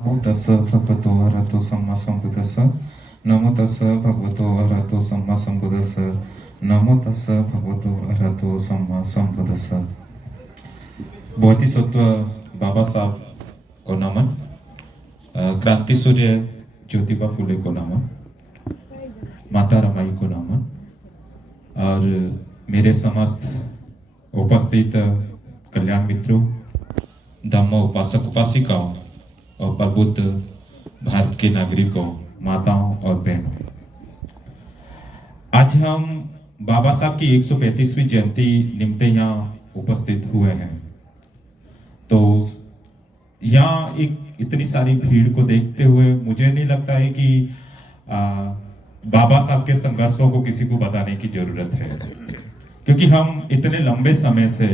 नमो तस्स भगवतो अरहतो सम्मा संबुद्दस्स। नमो तस्स भगवतो अरहतो सम्मा संबुद्दस्स। नमो तस्स भगवतो अरहतो सम्मा संबुद्दस्स। बोधिसत्व बाबा साहब को नमन। क्रांति सूर्य ज्योतिबा फुले को नमन। माता रमाई को नमन। और मेरे समस्त उपस्थित कल्याण मित्रों, धम्म उपासक उपासिकाओं और प्रबुद्ध भारत के नागरिकों, माताओं और बहनों, आज हम बाबा साहब की 135वीं जयंती निमित्त यहाँ उपस्थित हुए हैं। तो यहाँ एक इतनी सारी भीड़ को देखते हुए मुझे नहीं लगता है कि बाबा साहब के संघर्षों को किसी को बताने की जरूरत है, क्योंकि हम इतने लंबे समय से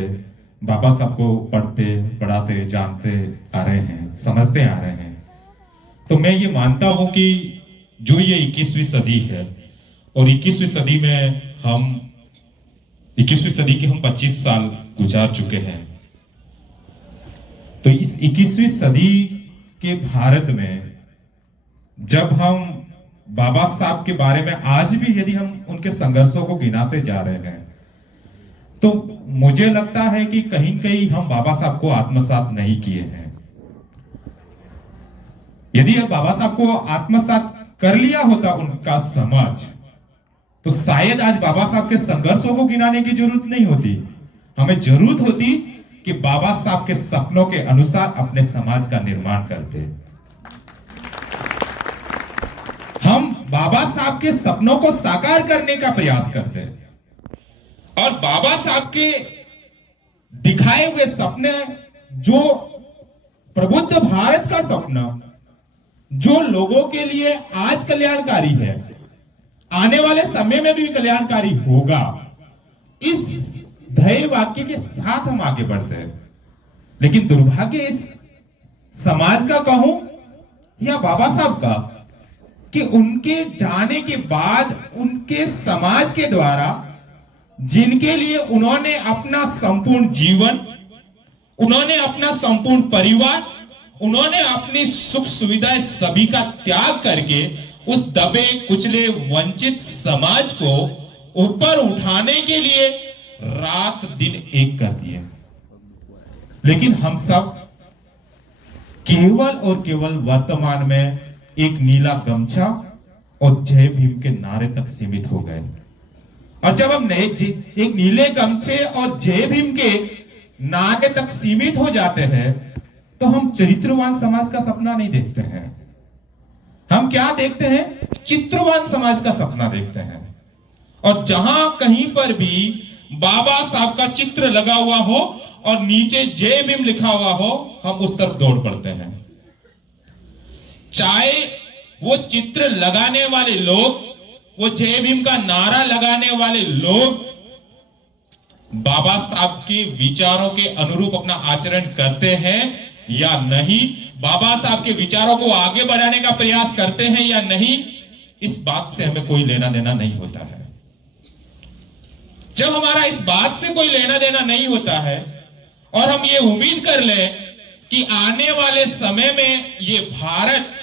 बाबा साहब को पढ़ते पढ़ाते जानते आ रहे हैं, समझते आ रहे हैं। तो मैं ये मानता हूं कि जो ये 21वीं सदी है और 21वीं सदी में हम 21वीं सदी के हम 25 साल गुजार चुके हैं। तो इस 21वीं सदी के भारत में जब हम बाबा साहब के बारे में आज भी यदि हम उनके संघर्षों को गिनाते जा रहे हैं, तो मुझे लगता है कि कहीं कहीं हम बाबा साहब को आत्मसात नहीं किए हैं। यदि बाबा साहब को आत्मसात कर लिया होता उनका समाज, तो शायद आज बाबा साहब के संघर्षों को गिनाने की जरूरत नहीं होती। हमें जरूरत होती कि बाबा साहब के सपनों के अनुसार अपने समाज का निर्माण करते। हम बाबा साहब के सपनों को साकार करने का प्रयास करते और बाबा साहब के दिखाए हुए सपने, जो प्रबुद्ध भारत का सपना, जो लोगों के लिए आज कल्याणकारी है, आने वाले समय में भी कल्याणकारी होगा, इस ध्येय वाक्य के साथ हम आगे बढ़ते हैं। लेकिन दुर्भाग्य इस समाज का कहूं या बाबा साहब का, कि उनके जाने के बाद उनके समाज के द्वारा जिनके लिए उन्होंने अपना संपूर्ण जीवन, उन्होंने अपना संपूर्ण परिवार, उन्होंने अपनी सुख सुविधाएं सभी का त्याग करके उस दबे कुचले वंचित समाज को ऊपर उठाने के लिए रात दिन एक कर दिए। लेकिन हम सब केवल और केवल वर्तमान में एक नीला गमछा और जय भीम के नारे तक सीमित हो गए। और जब हम एक नीले गमछे और जय भीम के नारे तक सीमित हो जाते हैं, तो हम चरित्रवान समाज का सपना नहीं देखते हैं। हम क्या देखते हैं? चित्रवान समाज का सपना देखते हैं। और जहां कहीं पर भी बाबा साहब का चित्र लगा हुआ हो और नीचे जय भीम लिखा हुआ हो, हम उस तरफ दौड़ पड़ते हैं। चाहे वो चित्र लगाने वाले लोग, वो जय भीम का नारा लगाने वाले लोग बाबा साहब के विचारों के अनुरूप अपना आचरण करते हैं या नहीं, बाबा साहब के विचारों को आगे बढ़ाने का प्रयास करते हैं या नहीं, इस बात से हमें कोई लेना देना नहीं होता है। जब हमारा इस बात से कोई लेना देना नहीं होता है और हम ये उम्मीद कर ले कि आने वाले समय में ये भारत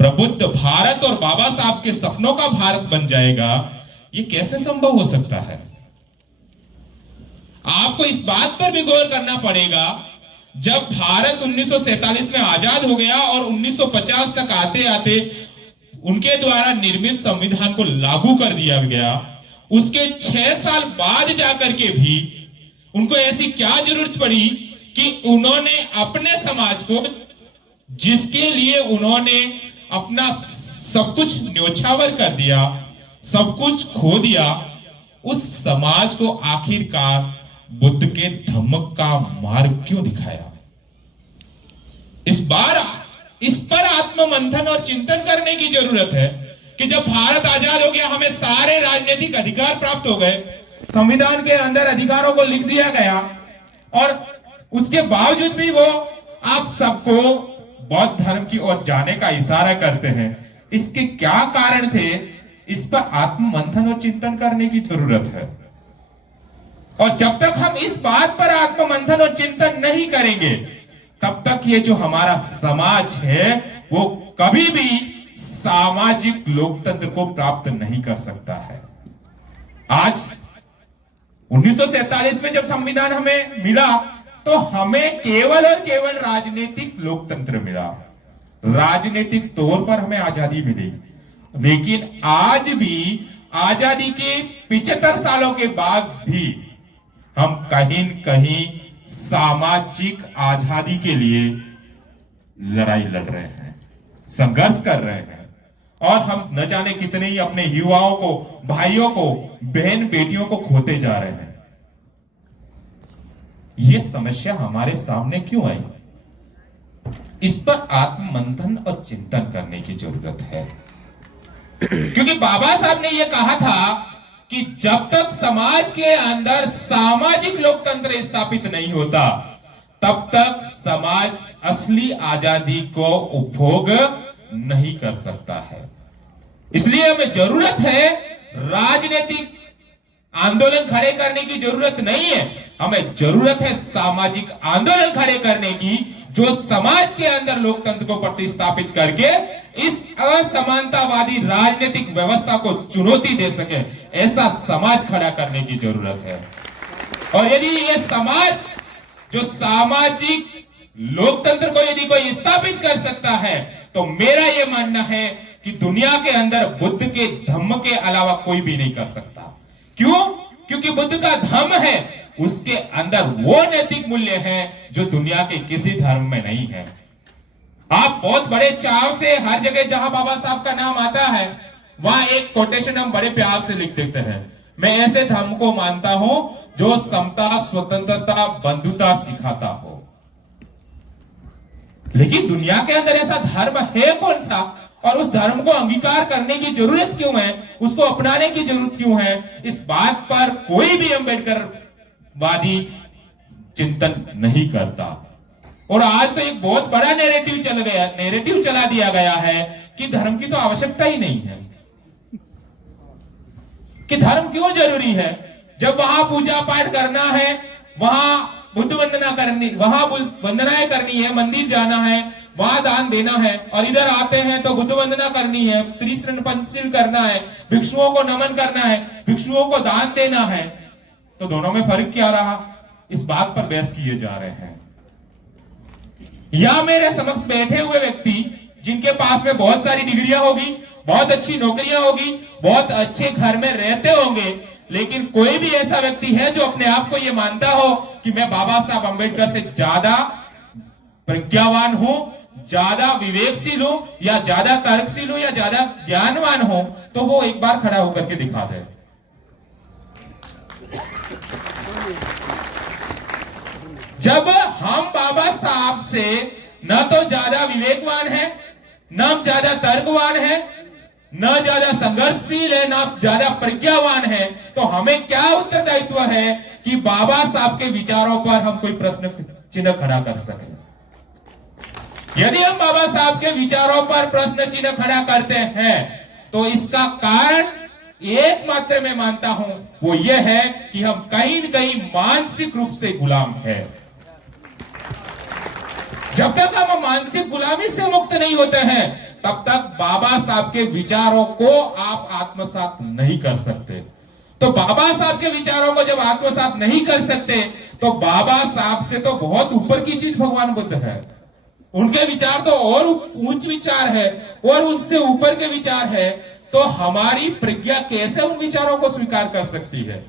प्रबुद्ध भारत और बाबा साहब के सपनों का भारत बन जाएगा, ये कैसे संभव हो सकता है? आपको इस बात पर भी गौर करना पड़ेगा, जब भारत 1947 में आजाद हो गया और 1950 तक आते आते उनके द्वारा निर्मित संविधान को लागू कर दिया गया, उसके 6 साल बाद जाकर के भी उनको ऐसी क्या जरूरत पड़ी कि उन्होंने अपने समाज को, जिसके लिए उन्होंने अपना सब कुछ न्योछावर कर दिया, सब कुछ खो दिया, उस समाज को आखिरकार बुद्ध के धम्म का मार्ग क्यों दिखाया? इस पर आत्ममंथन और चिंतन करने की जरूरत है कि जब भारत आजाद हो गया, हमें सारे राजनीतिक अधिकार प्राप्त हो गए, संविधान के अंदर अधिकारों को लिख दिया गया, और उसके बावजूद भी वो आप सबको बौद्ध धर्म की ओर जाने का इशारा करते हैं। इसके क्या कारण थे? इस पर आत्ममंथन और चिंतन करने की जरूरत है। और जब तक हम इस बात पर आत्ममंथन और चिंतन नहीं करेंगे, तब तक ये जो हमारा समाज है वो कभी भी सामाजिक लोकतंत्र को प्राप्त नहीं कर सकता है। आज 1947 में जब संविधान हमें मिला तो हमें केवल और केवल राजनीतिक लोकतंत्र मिला, राजनीतिक तौर पर हमें आजादी मिली। लेकिन आज भी आजादी के 75 सालों के बाद भी हम कहीं न कहीं सामाजिक आजादी के लिए लड़ाई लड़ रहे हैं, संघर्ष कर रहे हैं, और हम न जाने कितने ही अपने युवाओं को, भाइयों को, बहन बेटियों को खोते जा रहे हैं। यह समस्या हमारे सामने क्यों आई? इस पर आत्ममंथन और चिंतन करने की जरूरत है, क्योंकि बाबा साहब ने यह कहा था कि जब तक समाज के अंदर सामाजिक लोकतंत्र स्थापित नहीं होता तब तक समाज असली आजादी को उपभोग नहीं कर सकता है। इसलिए हमें जरूरत है, राजनीतिक आंदोलन खड़े करने की जरूरत नहीं है, हमें जरूरत है सामाजिक आंदोलन खड़े करने की, जो समाज के अंदर लोकतंत्र को प्रतिस्थापित करके इस असमानतावादी राजनीतिक व्यवस्था को चुनौती दे सके। ऐसा समाज खड़ा करने की जरूरत है। और यदि यह समाज जो सामाजिक लोकतंत्र को यदि कोई स्थापित कर सकता है तो मेरा यह मानना है कि दुनिया के अंदर बुद्ध के धम्म के अलावा कोई भी नहीं कर सकता। क्यों? क्योंकि बुद्ध का धम्म है, उसके अंदर वो नैतिक मूल्य है जो दुनिया के किसी धर्म में नहीं है। आप बहुत बड़े चाव से हर जगह जहां बाबा साहब का नाम आता है वहां एक कोटेशन हम बड़े प्यार से लिख देते हैं, मैं ऐसे धर्म को मानता हूं जो समता, स्वतंत्रता, बंधुता सिखाता हो। लेकिन दुनिया के अंदर ऐसा धर्म है कौन सा, और उस धर्म को अंगीकार करने की जरूरत क्यों है, उसको अपनाने की जरूरत क्यों है? इस बात पर कोई भी अम्बेडकरवादी चिंतन नहीं करता। और आज तो एक बहुत बड़ा नैरेटिव चला दिया गया है कि धर्म की तो आवश्यकता ही नहीं है, कि धर्म क्यों जरूरी है, जब वहां पूजा पाठ करना है, वहां बुद्ध वंदना करनी, वहां वंदनाएं करनी है, मंदिर जाना है, वहां दान देना है, और इधर आते हैं तो बुद्ध वंदना करनी है, त्रिशरण पंचशील करना है, भिक्षुओं को नमन करना है, भिक्षुओं को दान देना है, तो दोनों में फर्क क्या रहा? इस बात पर बहस किए जा रहे हैं। या मेरे समक्ष बैठे हुए व्यक्ति जिनके पास में बहुत सारी डिग्रियां होगी, बहुत अच्छी नौकरियां होगी, बहुत अच्छे घर में रहते होंगे, लेकिन कोई भी ऐसा व्यक्ति है जो अपने आप को यह मानता हो कि मैं बाबा साहब अंबेडकर से ज्यादा प्रज्ञावान हूं, ज्यादा विवेकशील हूं, या ज्यादा तर्कशील हूं, या ज्यादा ज्ञानवान हूं, तो वो एक बार खड़ा होकर के दिखा दे। जब हम बाबा साहब से न तो ज्यादा विवेकवान है, न ज्यादा तर्कवान है, न ज्यादा संघर्षशील है, न ज्यादा प्रज्ञावान है, तो हमें क्या उत्तरदायित्व है कि बाबा साहब के विचारों पर हम कोई प्रश्न चिन्ह खड़ा कर सके? यदि हम बाबा साहब के विचारों पर प्रश्न चिन्ह खड़ा करते हैं तो इसका कारण एकमात्र मैं मानता हूं वो ये है कि हम कहीं न कहीं मानसिक रूप से गुलाम है। जब तक हम मानसिक गुलामी से मुक्त नहीं होते हैं तब तक बाबा साहब के विचारों को आप आत्मसात नहीं कर सकते। तो बाबा साहब के विचारों को जब आत्मसात नहीं कर सकते तो बाबा साहब से तो बहुत ऊपर की चीज भगवान बुद्ध है, उनके विचार तो और उच्च विचार है और उनसे ऊपर के विचार है, तो हमारी प्रज्ञा कैसे उन विचारों को स्वीकार कर सकती है?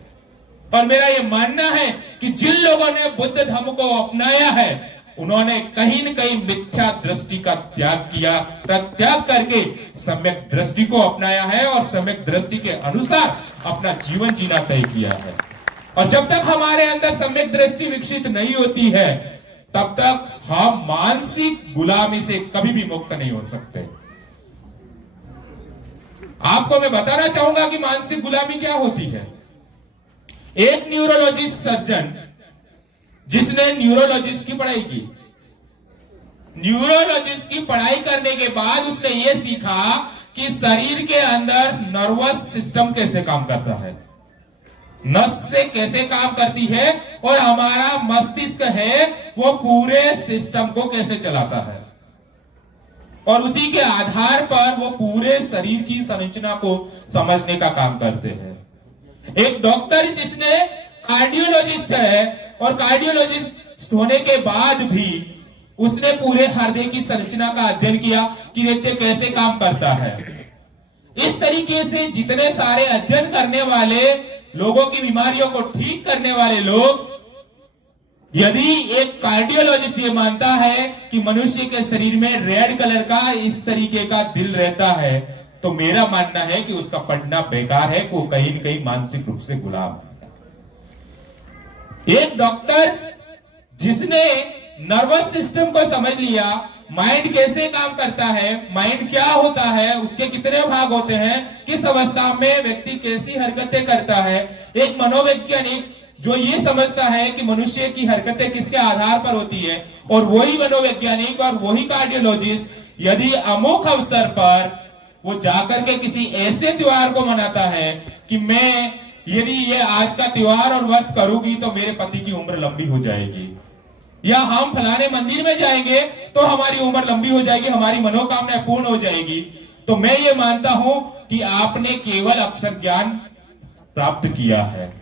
और मेरा यह मानना है कि जिन लोगों ने बुद्ध धर्म को अपनाया है उन्होंने कहीं न कहीं मिथ्या दृष्टि का त्याग किया, त्याग करके सम्यक दृष्टि को अपनाया है और सम्यक दृष्टि के अनुसार अपना जीवन जीना तय किया है। और जब तक हमारे अंदर सम्यक दृष्टि विकसित नहीं होती है तब तक हम मानसिक गुलामी से कभी भी मुक्त नहीं हो सकते। आपको मैं बताना चाहूंगा कि मानसिक गुलामी क्या होती है। एक न्यूरोलॉजिस्ट सर्जन जिसने न्यूरोलॉजिस्ट की पढ़ाई की, न्यूरोलॉजिस्ट की पढ़ाई करने के बाद उसने यह सीखा कि शरीर के अंदर नर्वस सिस्टम कैसे काम करता है, नस से कैसे काम करती है, और हमारा मस्तिष्क है वो पूरे सिस्टम को कैसे चलाता है, और उसी के आधार पर वो पूरे शरीर की संरचना को समझने का काम करते हैं। एक डॉक्टर जिसने कार्डियोलॉजिस्ट है और कार्डियोलॉजिस्ट होने के बाद भी उसने पूरे हृदय की संरचना का अध्ययन किया कि हृदय कैसे काम करता है। इस तरीके से जितने सारे अध्ययन करने वाले लोगों की बीमारियों को ठीक करने वाले लोग, यदि एक कार्डियोलॉजिस्ट ये मानता है कि मनुष्य के शरीर में रेड कलर का इस तरीके का दिल रहता है, तो मेरा मानना है कि उसका पढ़ना बेकार है, वो कहीं न कहीं मानसिक रूप से गुलाम है। एक डॉक्टर जिसने नर्वस सिस्टम को समझ लिया, माइंड कैसे काम करता है, माइंड क्या होता है, उसके कितने भाग होते हैं, किस अवस्था में व्यक्ति कैसी हरकतें करता है, एक मनोवैज्ञानिक जो ये समझता है कि मनुष्य की हरकतें किसके आधार पर होती है, और वही मनोवैज्ञानिक और वही कार्डियोलॉजिस्ट यदि अमुक अवसर पर वो जाकर के किसी ऐसे त्योहार को मनाता है कि मैं यदि ये आज का त्योहार और व्रत करूंगी तो मेरे पति की उम्र लंबी हो जाएगी, या हम फलाने मंदिर में जाएंगे तो हमारी उम्र लंबी हो जाएगी, हमारी मनोकामनाएं पूर्ण हो जाएगी, तो मैं ये मानता हूं कि आपने केवल अक्षर ज्ञान प्राप्त किया है।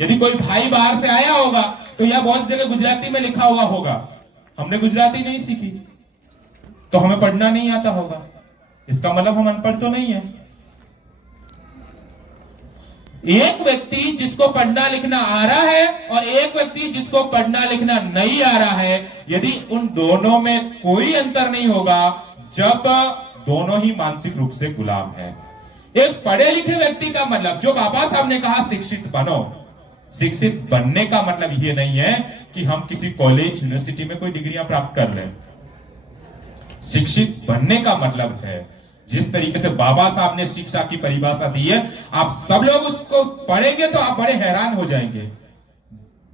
यदि कोई भाई बाहर से आया होगा तो यह बहुत जगह गुजराती में लिखा हुआ होगा, हमने गुजराती नहीं सीखी तो हमें पढ़ना नहीं आता होगा, इसका मतलब हम अनपढ़ तो नहीं है। एक व्यक्ति जिसको पढ़ना लिखना आ रहा है और एक व्यक्ति जिसको पढ़ना लिखना नहीं आ रहा है, यदि उन दोनों में कोई अंतर नहीं होगा जब दोनों ही मानसिक रूप से गुलाम है। एक पढ़े लिखे व्यक्ति का मतलब, जो बाबा साहब ने कहा शिक्षित बनो, शिक्षित बनने का मतलब यह नहीं है कि हम किसी कॉलेज यूनिवर्सिटी में कोई डिग्रियां प्राप्त कर लें। शिक्षित बनने का मतलब है जिस तरीके से बाबा साहब ने शिक्षा की परिभाषा दी है, आप सब लोग उसको पढ़ेंगे तो आप बड़े हैरान हो जाएंगे।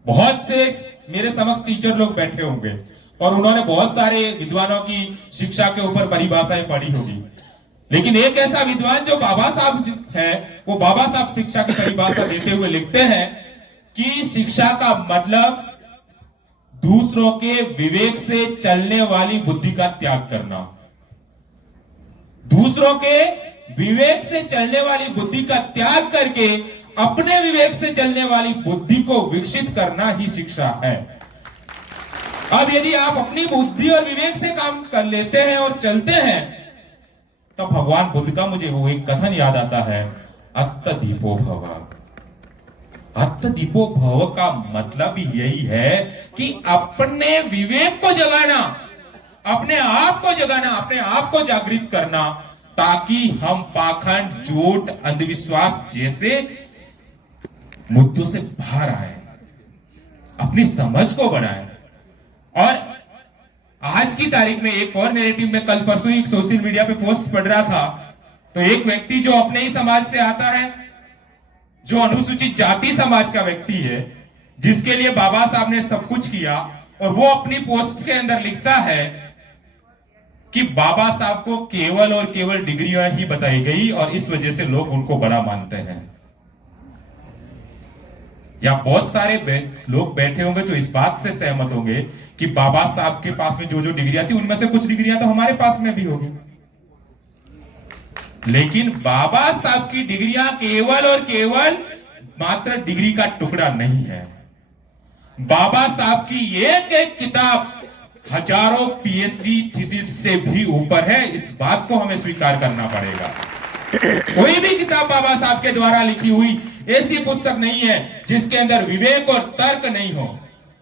बहुत से मेरे समक्ष टीचर लोग बैठे होंगे और उन्होंने बहुत सारे विद्वानों की शिक्षा के ऊपर परिभाषाएं पढ़ी होगी, लेकिन एक ऐसा विद्वान जो बाबा साहब है, वो बाबा साहब शिक्षा की परिभाषा देते हुए लिखते हैं कि शिक्षा का मतलब दूसरों के विवेक से चलने वाली बुद्धि का त्याग करना, दूसरों के विवेक से चलने वाली बुद्धि का त्याग करके अपने विवेक से चलने वाली बुद्धि को विकसित करना ही शिक्षा है। अब यदि आप अपनी बुद्धि और विवेक से काम कर लेते हैं और चलते हैं, तो भगवान बुद्ध का मुझे वो एक कथन याद आता है, अत्तदीपो भव। अत्तदीपो भव का मतलब यही है कि अपने विवेक को जगाना, अपने आप को जगाना, अपने आप को जागृत करना, ताकि हम पाखंड, झूठ, अंधविश्वास जैसे मुद्दों से बाहर आए, अपनी समझ को बढ़ाएं। और आज की तारीख में एक और नैरेटिव में कल परसों एक सोशल मीडिया पे पोस्ट पढ़ रहा था, तो एक व्यक्ति जो अपने ही समाज से आता है, जो अनुसूचित जाति समाज का व्यक्ति है, जिसके लिए बाबा साहब ने सब कुछ किया, और वो अपनी पोस्ट के अंदर लिखता है कि बाबा साहब को केवल और केवल डिग्रियां ही बताई गई और इस वजह से लोग उनको बड़ा मानते हैं। या बहुत सारे लोग बैठे होंगे जो इस बात से सहमत होंगे कि बाबा साहब के पास में जो जो डिग्रियां थी, उनमें से कुछ डिग्रियां तो हमारे पास में भी होगी, लेकिन बाबा साहब की डिग्रियां केवल और केवल मात्र डिग्री का टुकड़ा नहीं है। बाबा साहब की एक एक किताब हजारों पीएचडी थीसिस से भी ऊपर है, इस बात को हमें स्वीकार करना पड़ेगा। कोई भी किताब बाबा साहब के द्वारा लिखी हुई ऐसी पुस्तक नहीं है जिसके अंदर विवेक और तर्क नहीं हो,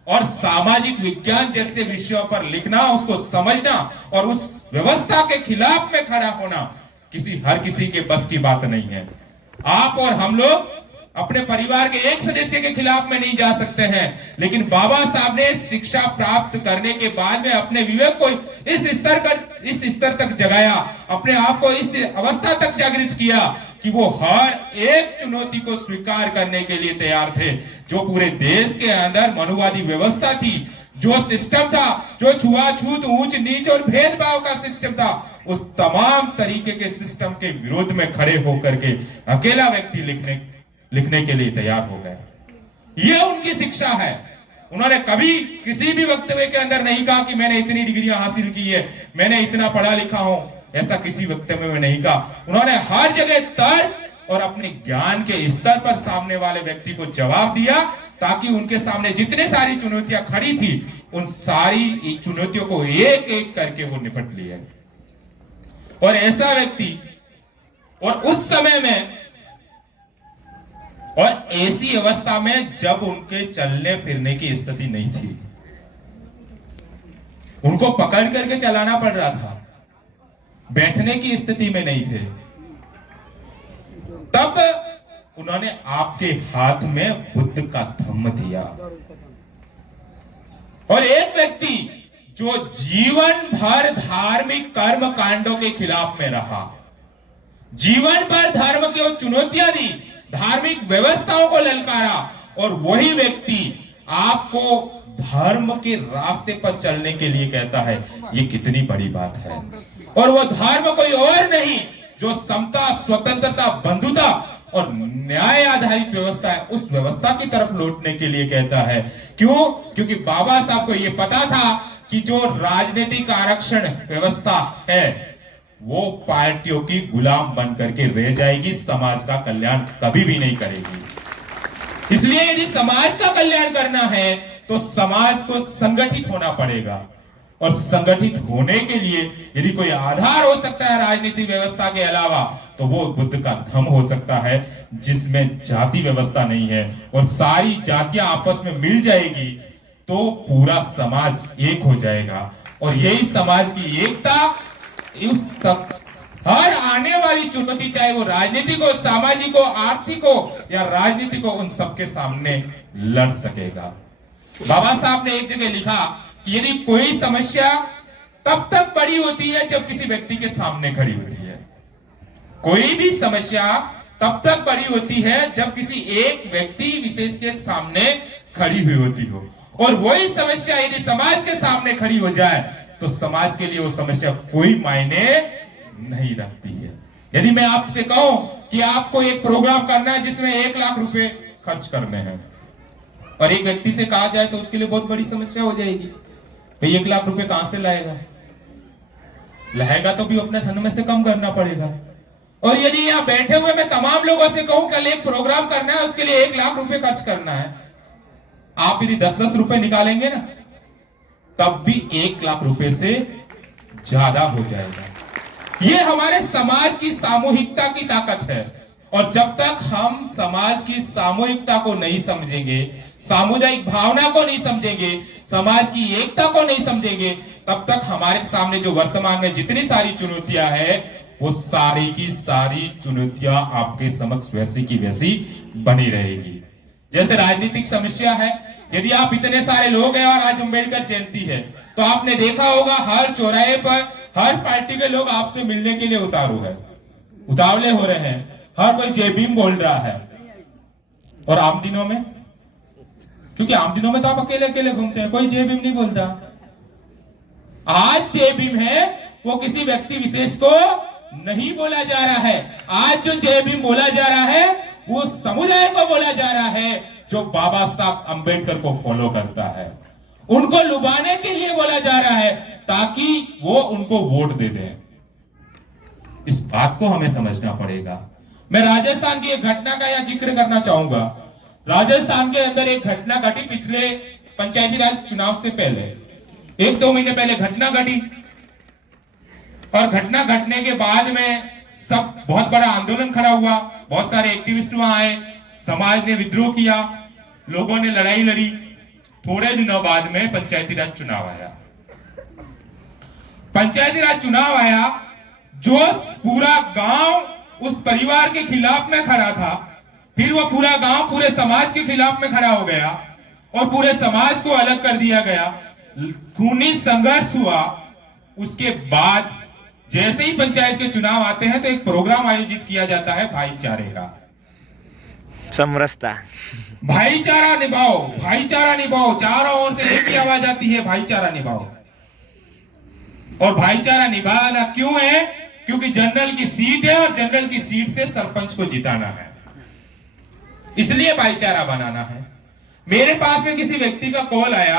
और सामाजिक विज्ञान जैसे विषयों पर लिखना, उसको समझना और उस व्यवस्था के खिलाफ में खड़ा होना हर किसी के बस की बात नहीं है। आप और हम लोग अपने परिवार के एक सदस्य के खिलाफ में नहीं जा सकते हैं, लेकिन बाबा साहब ने शिक्षा प्राप्त करने के बाद में अपने विवेक को इस स्तर तक जगाया, अपने आप को इस अवस्था तक जागृत किया कि वो हर एक चुनौती को स्वीकार करने के लिए तैयार थे। जो पूरे देश के अंदर मनुवादी व्यवस्था थी, जो सिस्टम था, जो छुआछूत, ऊंच नीच और भेदभाव का सिस्टम था, उस तमाम तरीके के सिस्टम के विरोध में खड़े होकर के अकेला व्यक्ति लिखने के लिए तैयार हो गया। ये उनकी शिक्षा है। उन्होंने कभी किसी भी वक्तव्य के अंदर नहीं कहा कि मैंने इतनी डिग्रियां हासिल की है, मैंने इतना पढ़ा लिखा हूं, ऐसा किसी वक्तव्य में नहीं कहा। उन्होंने हर जगह तर्क और अपने ज्ञान के स्तर पर सामने वाले व्यक्ति को जवाब दिया, ताकि उनके सामने जितने सारी चुनौतियां खड़ी थी उन सारी चुनौतियों को एक एक करके वो निपट लिए। और ऐसा व्यक्ति, और उस समय में और ऐसी अवस्था में जब उनके चलने फिरने की स्थिति नहीं थी, उनको पकड़ करके चलाना पड़ रहा था, बैठने की स्थिति में नहीं थे, तब उन्होंने आपके हाथ में बुद्ध का धम्म दिया। और एक व्यक्ति जो जीवन भर धार्मिक कर्म कांडों के खिलाफ में रहा, जीवन भर धर्म की चुनौतियां दी, धार्मिक व्यवस्थाओं को ललकारा, और वही व्यक्ति आपको धर्म के रास्ते पर चलने के लिए कहता है, ये कितनी बड़ी बात है। और वो धर्म कोई और नहीं, जो समता, स्वतंत्रता, बंधुता और न्याय आधारित व्यवस्था है, उस व्यवस्था की तरफ लौटने के लिए कहता है। क्यों? क्योंकि बाबा साहब को यह पता था कि जो राजनीतिक आरक्षण व्यवस्था है वो पार्टियों की गुलाम बन करके रह जाएगी, समाज का कल्याण कभी भी नहीं करेगी। इसलिए यदि समाज का कल्याण करना है तो समाज को संगठित होना पड़ेगा, और संगठित होने के लिए यदि कोई आधार हो सकता है राजनीतिक व्यवस्था के अलावा, तो वो बुद्ध का धम्म हो सकता है, जिसमें जाति व्यवस्था नहीं है और सारी जातियां आपस में मिल जाएगी तो पूरा समाज एक हो जाएगा। और यही समाज की एकता उस तक हर आने वाली चुनौती, चाहे वो राजनीतिक हो, सामाजिक हो, आर्थिक हो या राजनीतिक हो, उन सबके सामने लड़ सकेगा। बाबा साहब ने एक जगह लिखा कि यदि कोई समस्या तब तक बड़ी होती है जब किसी व्यक्ति के सामने खड़ी होती है, कोई भी समस्या तब तक बड़ी होती है जब किसी एक व्यक्ति विशेष के सामने खड़ी हुई होती हो, और वही समस्या यदि समाज के सामने खड़ी हो जाए तो समाज के लिए वो समस्या कोई मायने नहीं रखती है। यदि मैं आपसे कहूं कि आपको एक प्रोग्राम करना है जिसमें 1 लाख रुपए खर्च करने हैं, और एक व्यक्ति से कहा जाए तो उसके लिए बहुत बड़ी समस्या हो जाएगी, भाई 1 लाख रुपए कहां से लाएगा? लाएगा तो भी अपने धन में से कम करना पड़ेगा। और यदि यहां बैठे हुए मैं तमाम लोगों से कहूं कल एक प्रोग्राम करना है, उसके लिए 1 लाख रुपए खर्च करना है, आप यदि 10-10 रुपए निकालेंगे ना, तब भी 1 लाख रुपए से ज्यादा हो जाएगा। ये हमारे समाज की सामूहिकता की ताकत है, और जब तक हम समाज की सामूहिकता को नहीं समझेंगे, सामुदायिक भावना को नहीं समझेंगे, समाज की एकता को नहीं समझेंगे, तब तक हमारे सामने जो वर्तमान में जितनी सारी चुनौतियां हैं, वो सारी की सारी चुनौतियां आपके समक्ष वैसी की वैसी बनी रहेगी। जैसे राजनीतिक समस्या है, यदि आप इतने सारे लोग हैं और आज अम्बेडकर जयंती है, तो आपने देखा होगा हर चौराहे पर हर पार्टी के लोग आपसे मिलने के लिए उतावले हो रहे हैं, हर कोई जय भीम बोल रहा है। और आम दिनों में, क्योंकि आम दिनों में तो आप अकेले अकेले घूमते हैं, कोई जय भीम नहीं बोलता। आज जय भीम है वो किसी व्यक्ति विशेष को नहीं बोला जा रहा है, आज जो जय भीम बोला जा रहा है वो समुदाय को बोला जा रहा है जो बाबा साहब अंबेडकर को फॉलो करता है। उनको लुभाने के लिए बोला जा रहा है ताकि वो उनको वोट दे दें। इस बात को हमें समझना पड़ेगा। मैं राजस्थान की एक घटना का यहां जिक्र करना चाहूंगा। राजस्थान के अंदर एक घटना घटी पिछले पंचायती राज चुनाव से पहले, 1-2 महीने पहले घटना घटी, और घटना घटने के बाद में सब बहुत बड़ा आंदोलन खड़ा हुआ, बहुत सारे एक्टिविस्ट वहां आए, समाज ने विद्रोह किया, लोगों ने लड़ाई लड़ी। थोड़े दिनों बाद में पंचायती राज चुनाव आया। पंचायती राज चुनाव आया, जो पूरा गांव उस परिवार के खिलाफ में खड़ा था, फिर वो पूरा गांव पूरे समाज के खिलाफ में खड़ा हो गया और पूरे समाज को अलग कर दिया गया। खूनी संघर्ष हुआ। उसके बाद जैसे ही पंचायत के चुनाव आते हैं तो एक प्रोग्राम आयोजित किया जाता है भाईचारे का, समरसता, भाईचारा निभाओ, भाईचारा निभाओ। चारों ओर से एक ही आवाज आती है, भाईचारा निभाओ। और भाईचारा निभाना क्यों है? क्योंकि जनरल की सीट है और जनरल की सीट से सरपंच को जिताना है, इसलिए भाईचारा बनाना है। मेरे पास में किसी व्यक्ति का कॉल आया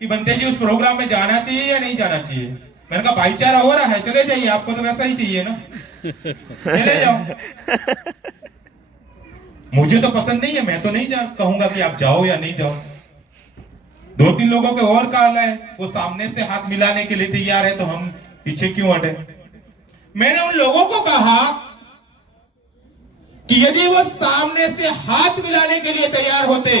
कि बंते जी उस प्रोग्राम में जाना चाहिए या नहीं जाना चाहिए। मैंने कहा भाईचारा हो रहा है, चले जाइए, आपको तो वैसा ही चाहिए ना, चले जाओ। मुझे तो पसंद नहीं है, मैं तो नहीं कहूंगा कि आप जाओ या नहीं जाओ। 2-3 लोगों के और कॉल है, वो सामने से हाथ मिलाने के लिए तैयार है, तो हम पीछे क्यों हटे। मैंने उन लोगों को कहा कि यदि वो सामने से हाथ मिलाने के लिए तैयार होते,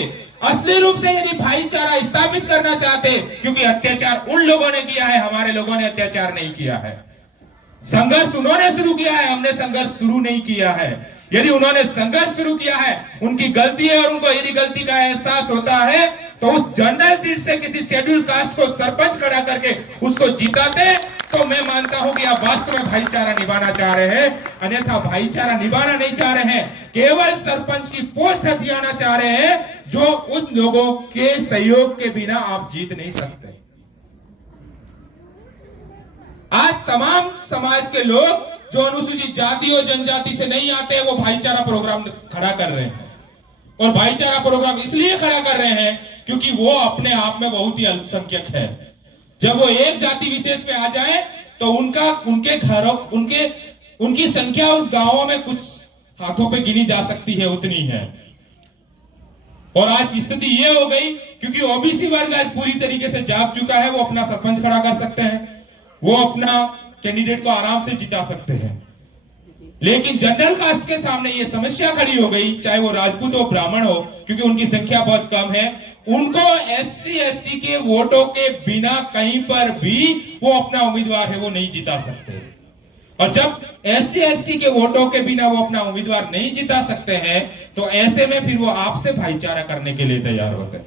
असली रूप से यदि भाईचारा स्थापित करना चाहते, क्योंकि अत्याचार उन लोगों ने किया है, हमारे लोगों ने अत्याचार नहीं किया है। संघर्ष उन्होंने शुरू किया है, हमने संघर्ष शुरू नहीं किया है। यदि उन्होंने संघर्ष शुरू किया है, उनकी गलती है, और उनको यदि गलती का एहसास होता है तो उस जनरल सीट से किसी शेड्यूल कास्ट को सरपंच खड़ा करके उसको जिताते, तो मैं मानता हूं कि आप वास्तव में भाईचारा निभाना चाह रहे हैं। अन्यथा भाईचारा निभाना नहीं चाह रहे हैं, केवल सरपंच की पोस्ट हथियाना चाह रहे हैं, जो उन लोगों के सहयोग के बिना आप जीत नहीं सकते। आज तमाम समाज के लोग जो अनुसूचित जाति और जनजाति से नहीं आते, वो भाईचारा प्रोग्राम खड़ा कर रहे हैं। और भाईचारा प्रोग्राम इसलिए खड़ा कर रहे हैं क्योंकि वो अपने आप में बहुत ही अल्पसंख्यक है। जब वो एक जाति विशेष पे आ जाए तो उनके घरों उनकी संख्या उस गांवों में कुछ हाथों पे गिनी जा सकती है, उतनी है। और आज स्थिति ये हो गई क्योंकि ओबीसी वर्ग आज पूरी तरीके से जाग चुका है, वो अपना सरपंच खड़ा कर सकते हैं, वो अपना कैंडिडेट को आराम से जिता सकते हैं। लेकिन जनरल कास्ट के सामने ये समस्या खड़ी हो गई, चाहे वो राजपूत हो ब्राह्मण हो, क्योंकि उनकी संख्या बहुत कम है, उनको एससी एसटी के वोटों के बिना कहीं पर भी वो अपना उम्मीदवार है वो नहीं जिता सकते। और जब एससी एसटी के वोटों के बिना वो अपना उम्मीदवार नहीं जिता सकते हैं, तो ऐसे में फिर वो आपसे भाईचारा करने के लिए तैयार होते हैं।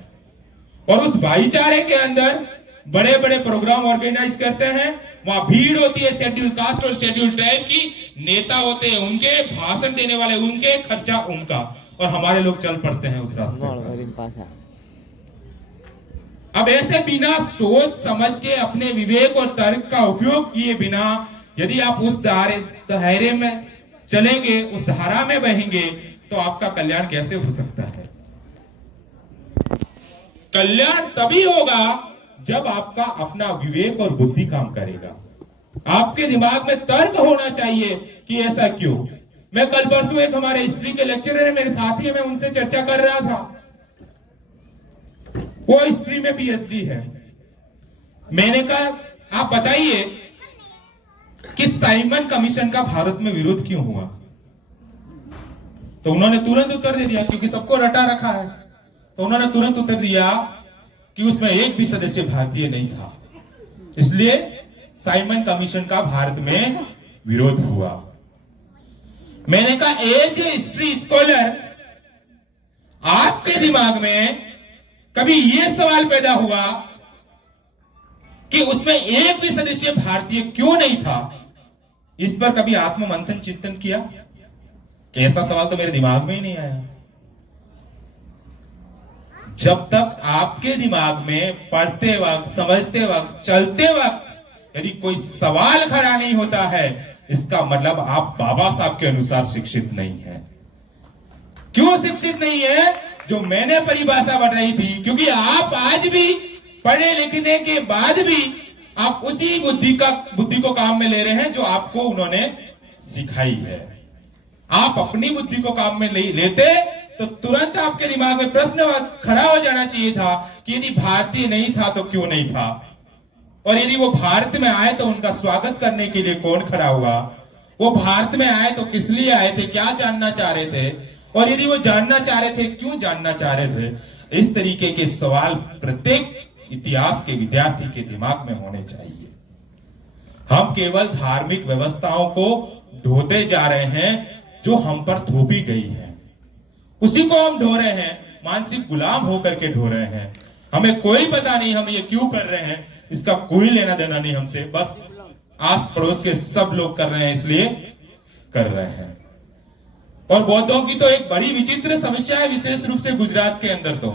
और उस भाईचारे के अंदर बड़े बड़े प्रोग्राम ऑर्गेनाइज करते हैं, वहां भीड़ होती है शेड्यूल कास्ट और शेड्यूल ट्राइब की, नेता होते हैं उनके, भाषण देने वाले उनके, खर्चा उनका, और हमारे लोग चल पड़ते हैं उस रास्ते पर। अब ऐसे बिना सोच समझ के, अपने विवेक और तर्क का उपयोग किए बिना यदि आप उस दायरे में चलेंगे, उस धारा में बहेंगे, तो आपका कल्याण कैसे हो सकता है। कल्याण तभी होगा जब आपका अपना विवेक और बुद्धि काम करेगा। आपके दिमाग में तर्क होना चाहिए कि ऐसा क्यों। मैं कल परसों एक हमारे हिस्ट्री के लेक्चरर है, मेरे साथी है, मैं उनसे चर्चा कर रहा था, वो हिस्ट्री में पीएचडी है। मैंने कहा आप बताइए कि साइमन कमीशन का भारत में विरोध क्यों हुआ। तो उन्होंने तुरंत उत्तर दे दिया, क्योंकि सबको रटा रखा है, तो उन्होंने तुरंत उत्तर दिया कि उसमें एक भी सदस्य भारतीय नहीं था, इसलिए साइमन कमीशन का भारत में विरोध हुआ। मैंने कहा एज ए हिस्ट्री स्कॉलर, आपके दिमाग में कभी यह सवाल पैदा हुआ कि उसमें एक भी सदस्य भारतीय क्यों नहीं था? इस पर कभी आत्ममंथन चिंतन किया? कि ऐसा सवाल तो मेरे दिमाग में ही नहीं आया। जब तक आपके दिमाग में पढ़ते वक्त, समझते वक्त, चलते वक्त यदि कोई सवाल खड़ा नहीं होता है, इसका मतलब आप बाबा साहब के अनुसार शिक्षित नहीं है। क्यों शिक्षित नहीं है? जो मैंने परिभाषा बताई थी, क्योंकि आप आज भी पढ़े लिखने के बाद भी आप उसी बुद्धि को काम में ले रहे हैं जो आपको उन्होंने सिखाई है। आप अपनी बुद्धि को काम में लेते तो तुरंत आपके दिमाग में प्रश्न खड़ा हो जाना चाहिए था कि यदि भारतीय नहीं था तो क्यों नहीं था, और यदि वो भारत में आए तो उनका स्वागत करने के लिए कौन खड़ा हुआ, वो भारत में आए तो किस लिए आए थे, क्या जानना चाह रहे थे, और यदि वो जानना चाह रहे थे क्यों जानना चाह रहे थे। इस तरीके के सवाल प्रत्येक इतिहास के विद्यार्थी के दिमाग में होने चाहिए। हम केवल धार्मिक व्यवस्थाओं को ढोते जा रहे हैं जो हम पर थोपी गई है, उसी को हम ढो रहे हैं, मानसिक गुलाम होकर के ढो रहे हैं। हमें कोई पता नहीं हम ये क्यों कर रहे हैं, इसका कोई लेना देना नहीं हमसे, बस आस पड़ोस के सब लोग कर रहे हैं इसलिए कर रहे हैं। और बौद्धों की तो एक बड़ी विचित्र समस्या है, विशेष रूप से गुजरात के अंदर। तो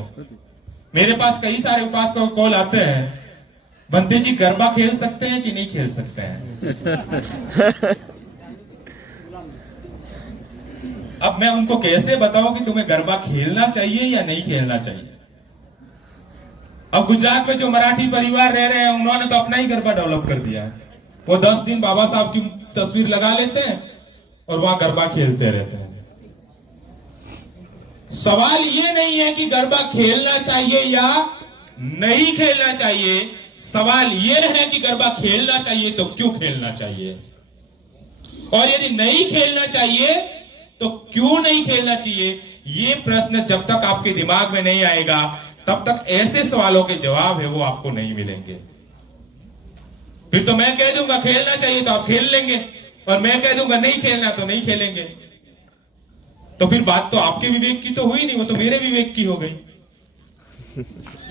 मेरे पास कई सारे उपासकों कॉल आते हैं, बंते जी गरबा खेल सकते हैं कि नहीं खेल सकते हैं। अब मैं उनको कैसे बताऊं कि तुम्हें गरबा खेलना चाहिए या नहीं खेलना चाहिए। अब गुजरात में जो मराठी परिवार रह रहे हैं उन्होंने तो अपना ही गरबा डेवलप कर दिया है। वो 10 दिन बाबा साहब की तस्वीर लगा लेते हैं और वहां गरबा खेलते रहते हैं। सवाल ये नहीं है कि गरबा खेलना चाहिए या नहीं खेलना चाहिए, सवाल ये है कि गरबा खेलना चाहिए तो क्यों खेलना चाहिए, और यदि नहीं खेलना चाहिए तो क्यों नहीं खेलना चाहिए। ये प्रश्न जब तक आपके दिमाग में नहीं आएगा तब तक ऐसे सवालों के जवाब है वो आपको नहीं मिलेंगे। फिर तो मैं कह दूंगा खेलना चाहिए तो आप खेल लेंगे, और मैं कह दूंगा नहीं खेलना तो नहीं खेलेंगे। तो फिर बात तो आपके विवेक की तो हुई नहीं, वो तो मेरे विवेक की हो गई।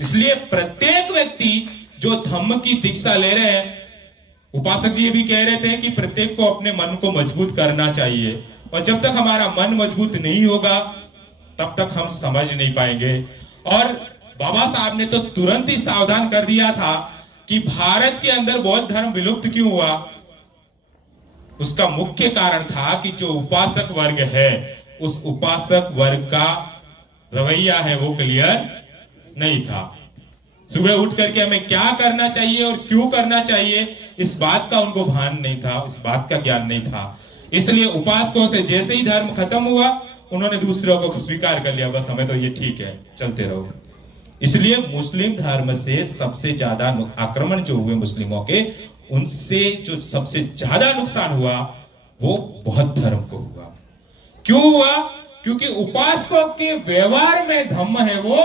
इसलिए प्रत्येक व्यक्ति जो धम्म की दीक्षा ले रहे हैं, उपासक जी ये भी कह रहे थे कि प्रत्येक को अपने मन को मजबूत करना चाहिए, और जब तक हमारा मन मजबूत नहीं होगा तब तक हम समझ नहीं पाएंगे। और बाबा साहब ने तो तुरंत ही सावधान कर दिया था कि भारत के अंदर बौद्ध धर्म विलुप्त क्यों हुआ। उसका मुख्य कारण था कि जो उपासक वर्ग है उस उपासक वर्ग का रवैया है वो क्लियर नहीं था। सुबह उठ करके हमें क्या करना चाहिए और क्यों करना चाहिए इस बात का उनको भान नहीं था, इस बात का ज्ञान नहीं था। इसलिए उपासकों से जैसे ही धर्म खत्म हुआ उन्होंने दूसरों को स्वीकार कर लिया, बस हमें तो ये ठीक है, चलते रहो। इसलिए मुस्लिम धर्म से सबसे ज्यादा आक्रमण जो हुए मुस्लिमों के, उनसे जो सबसे ज्यादा नुकसान हुआ वो बौद्ध धर्म को हुआ। क्यों हुआ? क्योंकि उपासकों के व्यवहार में धम्म है वो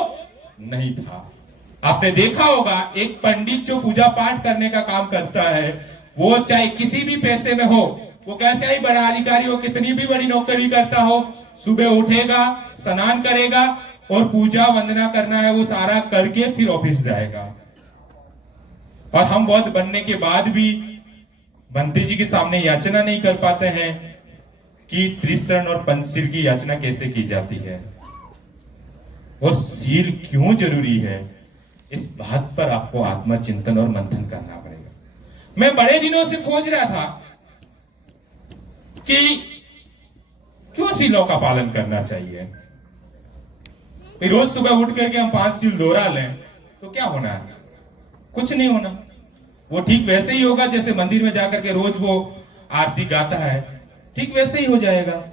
नहीं था। आपने देखा होगा एक पंडित जो पूजा पाठ करने का काम करता है वो चाहे किसी भी पैसे में हो, वो कैसे ही बड़ा अधिकारी हो, कितनी भी बड़ी नौकरी करता हो, सुबह उठेगा, स्नान करेगा और पूजा वंदना करना है वो सारा करके फिर ऑफिस जाएगा। और हम बौद्ध बनने के बाद भी बंते जी के सामने याचना नहीं कर पाते हैं कि त्रिशरण और पंचशील की याचना कैसे की जाती है और शील क्यों जरूरी है। इस बात पर आपको आत्मचिंतन और मंथन करना पड़ेगा। मैं बड़े दिनों से खोज रहा था कि क्यों शीलों का पालन करना चाहिए। रोज सुबह उठ करके हम 5 शील दोहरा लें तो क्या होना है? कुछ नहीं होना। वो ठीक वैसे ही होगा जैसे मंदिर में जाकर के रोज वो आरती गाता है, ठीक वैसे ही हो जाएगा।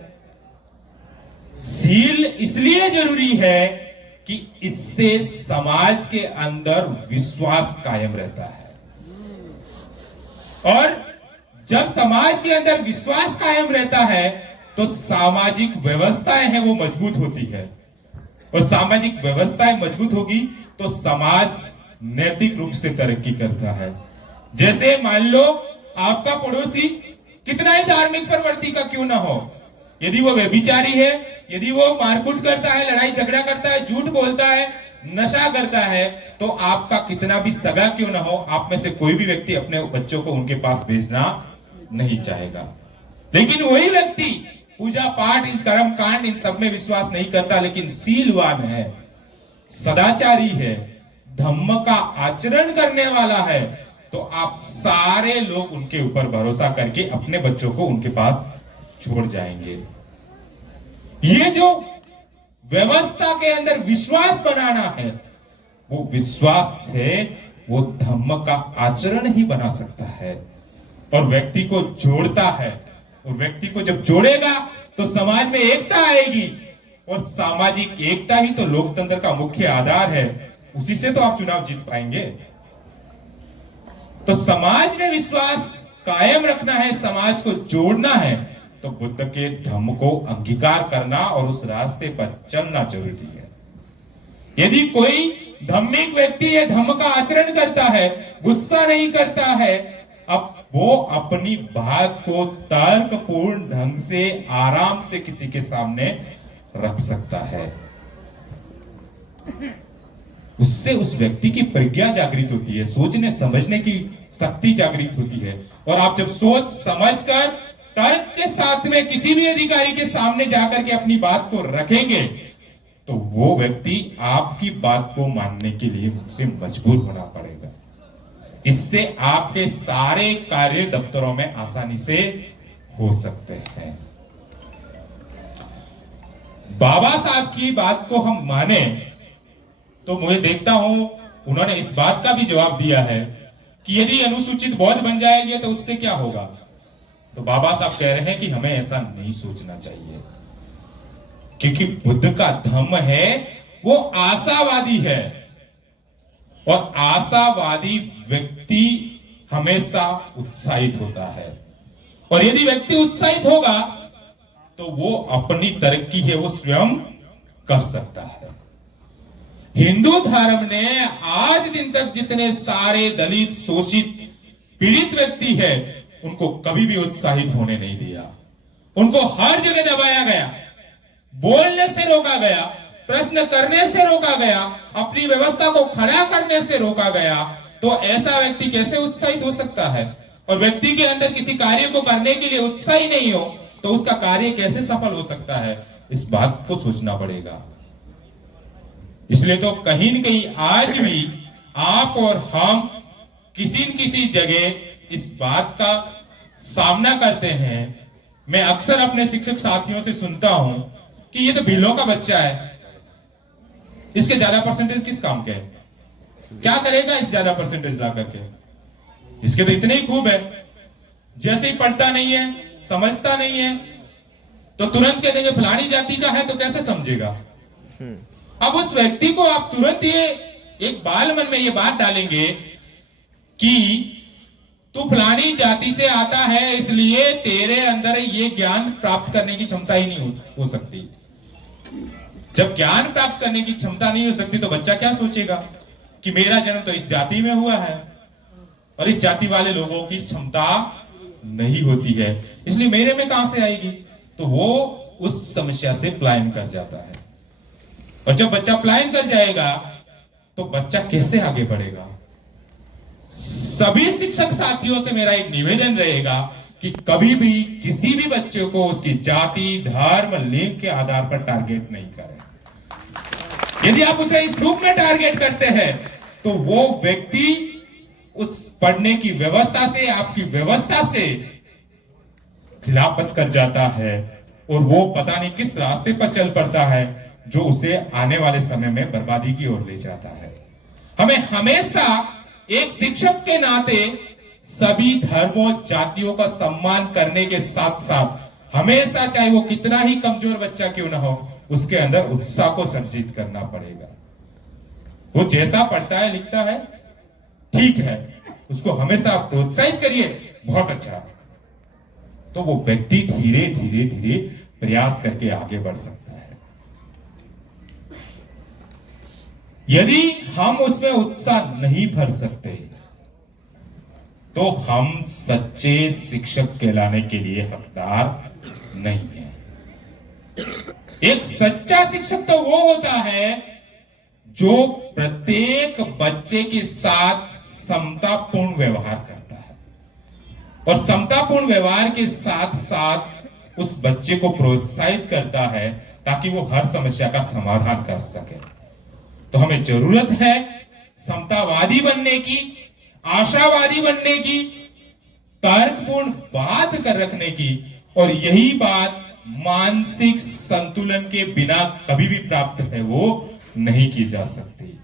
शील इसलिए जरूरी है कि इससे समाज के अंदर विश्वास कायम रहता है, और जब समाज के अंदर विश्वास कायम रहता है तो सामाजिक व्यवस्थाएं हैं वो मजबूत होती है, और सामाजिक व्यवस्थाएं मजबूत होगी तो समाज नैतिक रूप से तरक्की करता है। जैसे मान लो आपका पड़ोसी कितना ही धार्मिक प्रवृत्ति का क्यों ना हो, यदि वो व्यभिचारी है, यदि वो मारकूट करता है, लड़ाई झगड़ा करता है, झूठ बोलता है, नशा करता है, तो आपका कितना भी सगा क्यों ना हो, आप में से कोई भी व्यक्ति अपने बच्चों को उनके पास भेजना नहीं चाहेगा। लेकिन वही व्यक्ति पूजा पाठ, इन कर्म कांड, इन सब में विश्वास नहीं करता, लेकिन शीलवान है, सदाचारी है, धम्म का आचरण करने वाला है, तो आप सारे लोग उनके ऊपर भरोसा करके अपने बच्चों को उनके पास छोड़ जाएंगे। ये जो व्यवस्था के अंदर विश्वास बनाना है, वो विश्वास है, वो धम्म का आचरण ही बना सकता है और व्यक्ति को जोड़ता है। और व्यक्ति को जब जोड़ेगा तो समाज में एकता आएगी, और सामाजिक एकता ही तो लोकतंत्र का मुख्य आधार है, उसी से तो आप चुनाव जीत पाएंगे। तो समाज में विश्वास कायम रखना है, समाज को जोड़ना है, तो बुद्ध के धम्म को अंगीकार करना और उस रास्ते पर चलना जरूरी है। यदि कोई धार्मिक व्यक्ति ये धम्म का आचरण करता है, गुस्सा नहीं करता है, अब वो अपनी बात को तर्कपूर्ण ढंग से आराम से किसी के सामने रख सकता है, उससे उस व्यक्ति की प्रज्ञा जागृत होती है, सोचने समझने की शक्ति जागृत होती है। और आप जब सोच समझकर तर्क के साथ में किसी भी अधिकारी के सामने जाकर के अपनी बात को रखेंगे तो वो व्यक्ति आपकी बात को मानने के लिए उसे मजबूर होना पड़ेगा। इससे आपके सारे कार्य दफ्तरों में आसानी से हो सकते हैं। बाबा साहब की बात को हम माने तो मुझे देखता हूं उन्होंने इस बात का भी जवाब दिया है कि यदि अनुसूचित बोझ बन जाएंगे तो उससे क्या होगा। तो बाबा साहब कह रहे हैं कि हमें ऐसा नहीं सोचना चाहिए, क्योंकि बुद्ध का धम्म है वो आशावादी है, और आशावादी व्यक्ति हमेशा उत्साहित होता है, और यदि व्यक्ति उत्साहित होगा तो वो अपनी तरक्की है वो स्वयं कर सकता है। हिंदू धर्म ने आज दिन तक जितने सारे दलित, शोषित, पीड़ित व्यक्ति है उनको कभी भी उत्साहित होने नहीं दिया। उनको हर जगह दबाया गया, बोलने से रोका गया, प्रश्न करने से रोका गया, अपनी व्यवस्था को खड़ा करने से रोका गया। तो ऐसा व्यक्ति कैसे उत्साहित हो सकता है? और व्यक्ति के अंदर किसी कार्य को करने के लिए उत्साह ही नहीं हो तो उसका कार्य कैसे सफल हो सकता है? इस बात को सोचना पड़ेगा। इसलिए तो कहीं न कहीं आज भी आप और हम किसी न किसी जगह इस बात का सामना करते हैं। मैं अक्सर अपने शिक्षक साथियों से सुनता हूं कि ये तो भीलों का बच्चा है, इसके ज्यादा परसेंटेज किस काम के है? क्या करेगा इस ज्यादा परसेंटेज ला करके? इसके तो इतने ही खूब है, जैसे ही पढ़ता नहीं है, समझता नहीं है, तो तुरंत कह देंगे फलानी जाति का है, तो कैसे समझेगा? अब उस व्यक्ति को आप तुरंत ये एक बाल मन में ये बात डालेंगे कि तू फलानी जाति से आता है इसलिए तेरे अंदर ये ज्ञान प्राप्त करने की क्षमता ही नहीं हो सकती। जब ज्ञान प्राप्त करने की क्षमता नहीं हो सकती तो बच्चा क्या सोचेगा कि मेरा जन्म तो इस जाति में हुआ है और इस जाति वाले लोगों की क्षमता नहीं होती है, इसलिए मेरे में कहां से आएगी? तो वो उस समस्या से पलायन कर जाता है। और जब बच्चा पलायन कर जाएगा तो बच्चा कैसे आगे बढ़ेगा? सभी शिक्षक साथियों से मेरा एक निवेदन रहेगा कि कभी भी किसी भी बच्चे को उसकी जाति, धर्म, लिंग के आधार पर टारगेट नहीं करें। यदि आप उसे इस रूप में टारगेट करते हैं तो वो व्यक्ति उस पढ़ने की व्यवस्था से, आपकी व्यवस्था से खिलाफत कर जाता है और वो पता नहीं किस रास्ते पर चल पड़ता है जो उसे आने वाले समय में बर्बादी की ओर ले जाता है। हमें हमेशा एक शिक्षक के नाते सभी धर्मों, जातियों का सम्मान करने के साथ साथ हमेशा, चाहे वो कितना ही कमजोर बच्चा क्यों ना हो, उसके अंदर उत्साह को सर्जित करना पड़ेगा। वो जैसा पढ़ता है, लिखता है, ठीक है, उसको हमेशा प्रोत्साहित करिए, बहुत अच्छा, तो वो व्यक्ति धीरे धीरे धीरे प्रयास करके आगे बढ़ सकता है। यदि हम उसमें उत्साह नहीं भर सकते तो हम सच्चे शिक्षक कहलाने के लिए हकदार नहीं है। एक सच्चा शिक्षक तो वो होता है जो प्रत्येक बच्चे के साथ समतापूर्ण व्यवहार करता है और समतापूर्ण व्यवहार के साथ साथ उस बच्चे को प्रोत्साहित करता है ताकि वो हर समस्या का समाधान कर सके। तो हमें जरूरत है समतावादी बनने की, आशावादी बनने की, तर्कपूर्ण बात कर रखने की, और यही बात मानसिक संतुलन के बिना कभी भी प्राप्त है वो नहीं की जा सकती।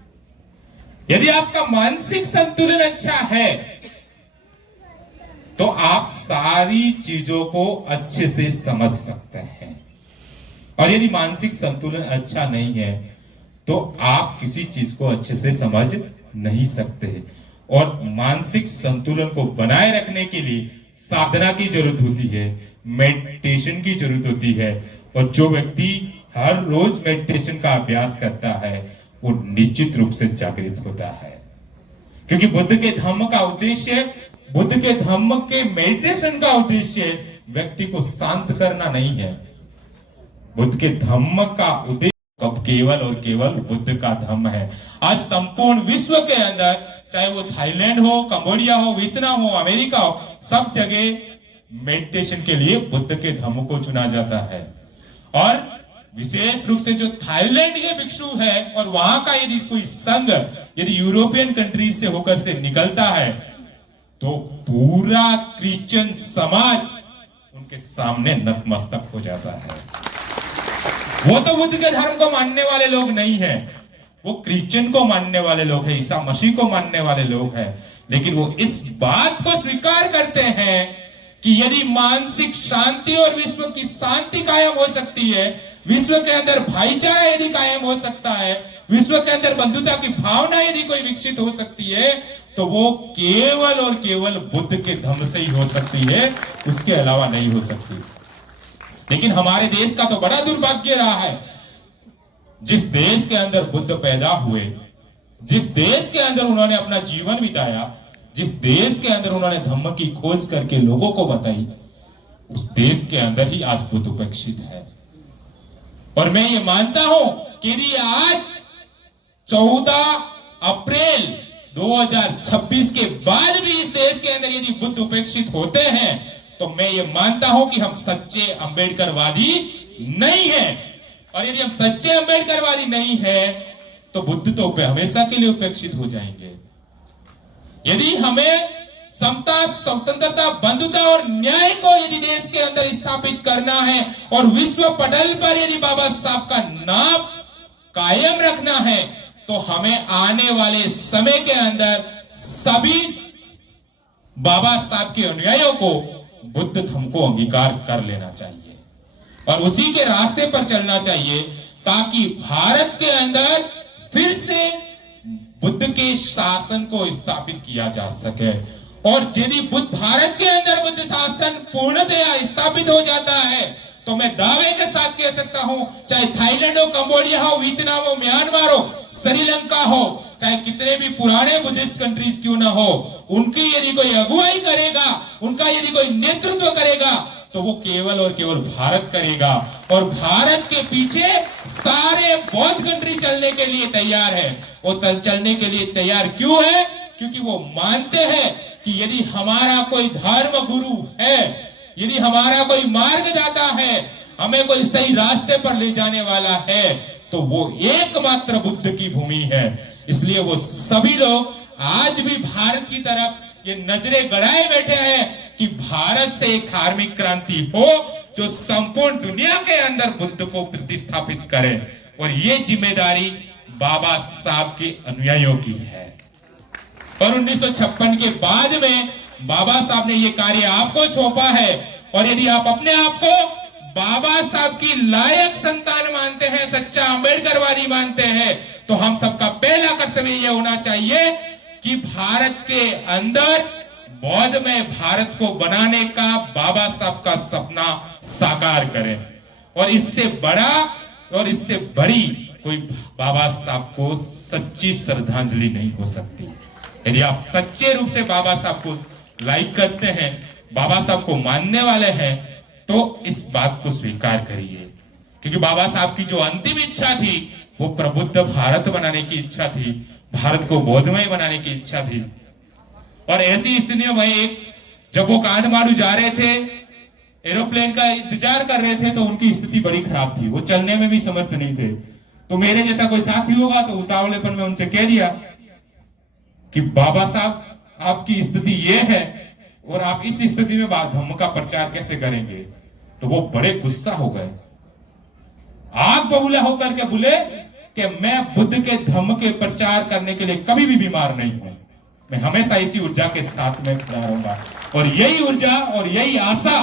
यदि आपका मानसिक संतुलन अच्छा है तो आप सारी चीजों को अच्छे से समझ सकते हैं, और यदि मानसिक संतुलन अच्छा नहीं है तो आप किसी चीज को अच्छे से समझ नहीं सकते। और मानसिक संतुलन को बनाए रखने के लिए साधना की जरूरत होती है, मेडिटेशन की जरूरत होती है, और जो व्यक्ति हर रोज मेडिटेशन का अभ्यास करता है वो निश्चित रूप से जागृत होता है। क्योंकि बुद्ध के धम्म का उद्देश्य, बुद्ध के धम्म के मेडिटेशन का उद्देश्य व्यक्ति को शांत करना नहीं है। बुद्ध के धम्म का उद्देश्य कब केवल और केवल बुद्ध का धम्म है। आज संपूर्ण विश्व के अंदर, चाहे वो थाईलैंड हो, कंबोडिया हो, वियतनाम हो, अमेरिका हो, सब जगह मेडिटेशन के लिए बुद्ध के धम्म को चुना जाता है। और विशेष रूप से जो थाईलैंड के भिक्षु है और वहां का यदि कोई संघ यदि यूरोपियन कंट्री से होकर से निकलता है तो पूरा क्रिश्चियन समाज उनके सामने नतमस्तक हो जाता है। वो तो बुद्ध के धर्म को मानने वाले लोग नहीं है, वो क्रिश्चियन को मानने वाले लोग हैं, ईसा मसीह को मानने वाले लोग हैं, लेकिन वो इस बात को स्वीकार करते हैं कि यदि मानसिक शांति और विश्व की शांति कायम हो सकती है, विश्व के अंदर भाईचारा यदि कायम हो सकता है, विश्व के अंदर बंधुता की भावना यदि कोई विकसित हो सकती है, तो वो केवल और केवल बुद्ध के धम्म से ही हो सकती है, उसके अलावा नहीं हो सकती। लेकिन हमारे देश का तो बड़ा दुर्भाग्य रहा है, जिस देश के अंदर बुद्ध पैदा हुए, जिस देश के अंदर उन्होंने अपना जीवन बिताया, जिस देश के अंदर उन्होंने धम्म की खोज करके लोगों को बताई, उस देश के अंदर ही आज बुद्ध उपेक्षित है। और मैं ये मानता हूं कि यदि आज 14 अप्रैल 2026 के बाद भी इस देश के अंदर यदि बुद्ध उपेक्षित होते हैं, तो मैं ये मानता हूं कि हम सच्चे अंबेडकरवादी नहीं हैं। और यदि हम सच्चे अंबेडकरवादी नहीं हैं, तो बुद्ध तो हमेशा के लिए उपेक्षित हो जाएंगे। यदि हमें समता, स्वतंत्रता, बंधुता और न्याय को यदि देश के अंदर स्थापित करना है और विश्व पटल पर यदि बाबा साहब का नाम कायम रखना है, तो हमें आने वाले समय के अंदर सभी बाबा साहब के अनुयायियों को बुद्ध धम्म को अंगीकार कर लेना चाहिए और उसी के रास्ते पर चलना चाहिए, ताकि भारत के अंदर फिर से बुद्ध के शासन को स्थापित किया जा सके। और यदि बुद्ध भारत के अंदर बुद्ध शासन पूर्णतया स्थापित हो जाता है, तो मैं दावे के साथ कह सकता हूं, चाहे थाईलैंड हो, कंबोडिया हो, वियतनाम हो, म्यांमार हो, श्रीलंका हो, चाहे कितने भी पुराने बुद्धिस्ट कंट्रीज क्यों ना हो, उनकी यदि कोई अगुवाई करेगा, उनका यदि कोई नेतृत्व करेगा, तो वो केवल और केवल भारत करेगा। और भारत के पीछे सारे बौद्ध कंट्री चलने के लिए तैयार है। वो चलने के लिए तैयार क्यों है? क्योंकि वो मानते हैं कि यदि हमारा कोई धर्म गुरु है, यदि हमारा कोई मार्ग जाता है, हमें कोई सही रास्ते पर ले जाने वाला है, तो वो एकमात्र बुद्ध की भूमि है। इसलिए वो सभी लोग आज भी भारत की तरफ ये नजरें गड़ाए बैठे हैं कि भारत से एक धार्मिक क्रांति हो जो संपूर्ण दुनिया के अंदर बुद्ध को प्रतिस्थापित करे। और ये जिम्मेदारी बाबा साहब के अनुयायियों की है। और 1956 के बाद में बाबा साहब ने ये कार्य आपको सौंपा है। और यदि आप अपने आप को बाबा साहब की लायक संतान मानते हैं, सच्चा अंबेडकरवादी मानते हैं, तो हम सबका पहला कर्तव्य यह होना चाहिए कि भारत के अंदर बौद्ध में भारत को बनाने का बाबा साहब का सपना साकार करें। और इससे बड़ा और इससे बड़ी कोई बाबा साहब को सच्ची श्रद्धांजलि नहीं हो सकती। यदि आप सच्चे रूप से बाबा साहब को लाइक करते हैं, बाबा साहब को मानने वाले हैं, तो इस बात को स्वीकार करिए। क्योंकि बाबा साहब की जो अंतिम इच्छा थी, वो प्रबुद्ध भारत बनाने की इच्छा थी, भारत को बौद्धमय बनाने की इच्छा थी। और ऐसी स्थिति में जब वो काठमांडू जा रहे थे, एरोप्लेन का इंतजार कर रहे थे, तो उनकी स्थिति बड़ी खराब थी, वो चलने में भी समर्थ नहीं थे। तो मेरे जैसा कोई साथी होगा तो उतावलेपन में उनसे कह दिया कि बाबा साहब, आपकी स्थिति ये है और आप इस स्थिति में धम्म का प्रचार कैसे करेंगे? तो वो बड़े गुस्सा हो गए, आग बबूला होकर के बोले कि मैं बुद्ध के धम्म के प्रचार करने के लिए कभी भी बीमार नहीं हूं, मैं हमेशा इसी ऊर्जा के साथ में खड़ा रहूंगा। और यही ऊर्जा और यही आशा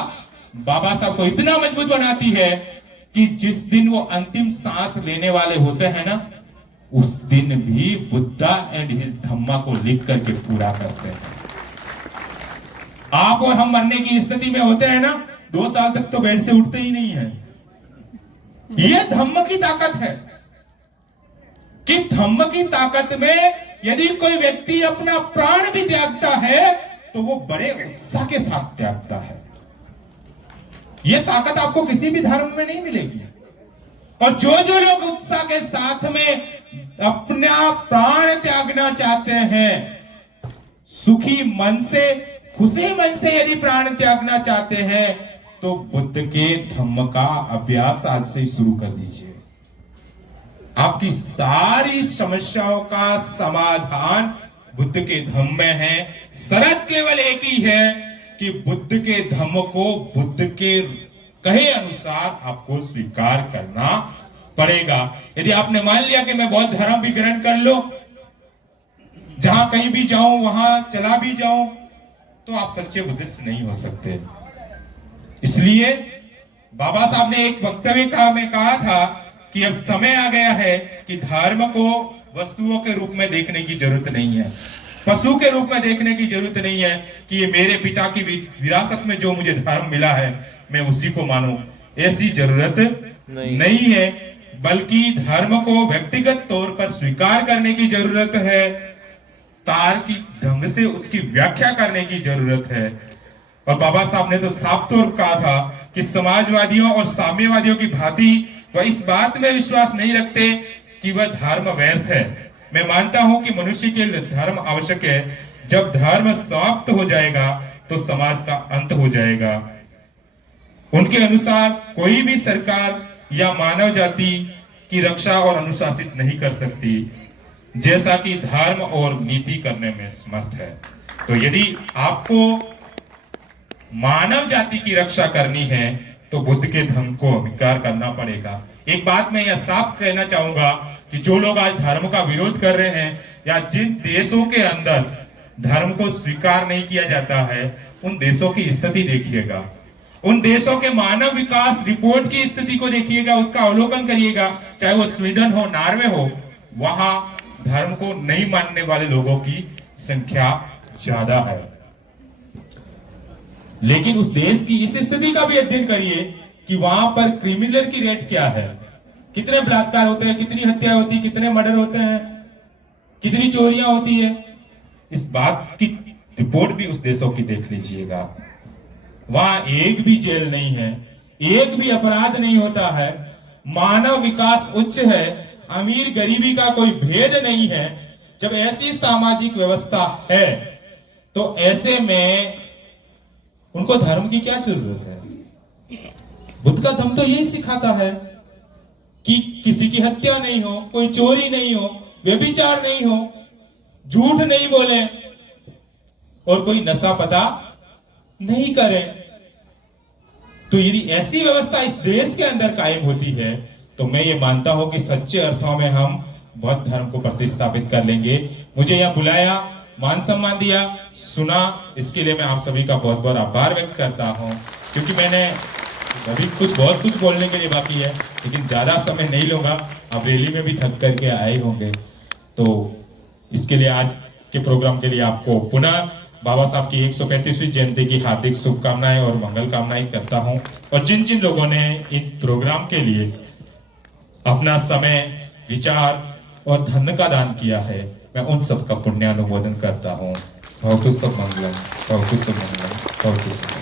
बाबा साहब को इतना मजबूत बनाती है कि जिस दिन वो अंतिम सांस लेने वाले होते हैं ना, उस दिन भी बुद्धा एंड हिज धम्मा को लिख करके पूरा करते हैं। आप और हम मरने की स्थिति में होते हैं ना, 2 साल तक तो बेड से उठते ही नहीं है। यह धम्म की ताकत है कि धम्म की ताकत में यदि कोई व्यक्ति अपना प्राण भी त्यागता है, तो वो बड़े उत्साह के साथ त्यागता है। यह ताकत आपको किसी भी धर्म में नहीं मिलेगी। और जो जो लोग उत्साह के साथ में अपना प्राण त्यागना चाहते हैं, सुखी मन से, खुशी मन से यदि प्राण त्यागना चाहते हैं, तो बुद्ध के धम्म का अभ्यास आज से शुरू कर दीजिए। आपकी सारी समस्याओं का समाधान बुद्ध के धम्म में है। शर्त केवल एक ही है कि बुद्ध के धम्म को बुद्ध के कहे अनुसार आपको स्वीकार करना पड़ेगा। यदि आपने मान लिया कि मैं बौद्ध धर्म भी ग्रहण कर लो, जहां कहीं भी जाऊं वहां चला भी जाऊं, तो आप सच्चे बुद्धिस्ट नहीं हो सकते। इसलिए बाबा साहब ने एक वक्तव्य में कहा था कि अब समय आ गया है कि धर्म को वस्तुओं के रूप में देखने की जरूरत नहीं है, पशु के रूप में देखने की जरूरत नहीं है कि ये मेरे पिता की विरासत में जो मुझे धर्म मिला है मैं उसी को मानूं। ऐसी जरूरत नहीं है, बल्कि धर्म को व्यक्तिगत तौर पर स्वीकार करने की जरूरत है, तार्किक ढंग से उसकी व्याख्या करने की जरूरत है। और बाबा साहब ने तो साफ तौर कहा था कि समाजवादियों और साम्यवादियों की भांति वह इस बात में विश्वास नहीं रखते कि वह धर्म व्यर्थ है। मैं मानता हूं कि मनुष्य के लिए धर्म आवश्यक है। जब धर्म समाप्त हो जाएगा तो समाज का अंत हो जाएगा। उनके अनुसार कोई भी सरकार या मानव जाति की रक्षा और अनुशासित नहीं कर सकती, जैसा कि धर्म और नीति करने में समर्थ है। तो यदि आपको मानव जाति की रक्षा करनी है तो बुद्ध के धर्म को अंगीकार करना पड़ेगा। एक बात मैं यह साफ कहना चाहूंगा कि जो लोग आज धर्म का विरोध कर रहे हैं या जिन देशों के अंदर धर्म को स्वीकार नहीं किया जाता है, उन देशों की स्थिति देखिएगा, उन देशों के मानव विकास रिपोर्ट की स्थिति को देखिएगा, उसका अवलोकन करिएगा। चाहे वो स्वीडन हो, नॉर्वे हो, वहां धर्म को नहीं मानने वाले लोगों की संख्या ज्यादा है। लेकिन उस देश की इस स्थिति का भी अध्ययन करिए कि वहां पर क्रिमिनल की रेट क्या है, कितने बलात्कार होते हैं, कितनी हत्या होती है, कितने मर्डर होते हैं, कितनी चोरियां होती है। इस बात की रिपोर्ट भी उस देशों की देख लीजिएगा। वहां एक भी जेल नहीं है, एक भी अपराध नहीं होता है, मानव विकास उच्च है, अमीर गरीबी का कोई भेद नहीं है। जब ऐसी सामाजिक व्यवस्था है तो ऐसे में उनको धर्म की क्या जरूरत है? बुद्ध का धर्म तो यही सिखाता है कि किसी की हत्या नहीं हो, कोई चोरी नहीं हो, व्यभिचार नहीं हो, झूठ नहीं बोले और कोई नशा पता नहीं करे। तो यदि ऐसी व्यवस्था इस देश के अंदर कायम होती है तो मैं ये मानता हूं कि सच्चे अर्थों में हम बौद्ध धर्म को प्रतिस्थापित कर लेंगे। मुझे यह बुलाया, मान सम्मान दिया, सुना, इसके लिए मैं आप सभी का बहुत बहुत आभार व्यक्त करता हूं। क्योंकि मैंने अभी बहुत कुछ बोलने के लिए बाकी है, लेकिन ज्यादा समय नहीं लूंगा। आप रैली में भी थक करके आए होंगे, तो इसके लिए आज के प्रोग्राम के लिए आपको पुनः बाबा साहब की 135वीं जयंती की हार्दिक शुभकामनाएं और मंगल कामनाएं करता हूं। और जिन जिन लोगों ने इन प्रोग्राम के लिए अपना समय, विचार और धन का दान किया है, मैं उन सब का पुण्यानुमोदन करता हूँ। भवतु सब मंगलम, भवतु सब मंगलम, भवतु सब मंगलम।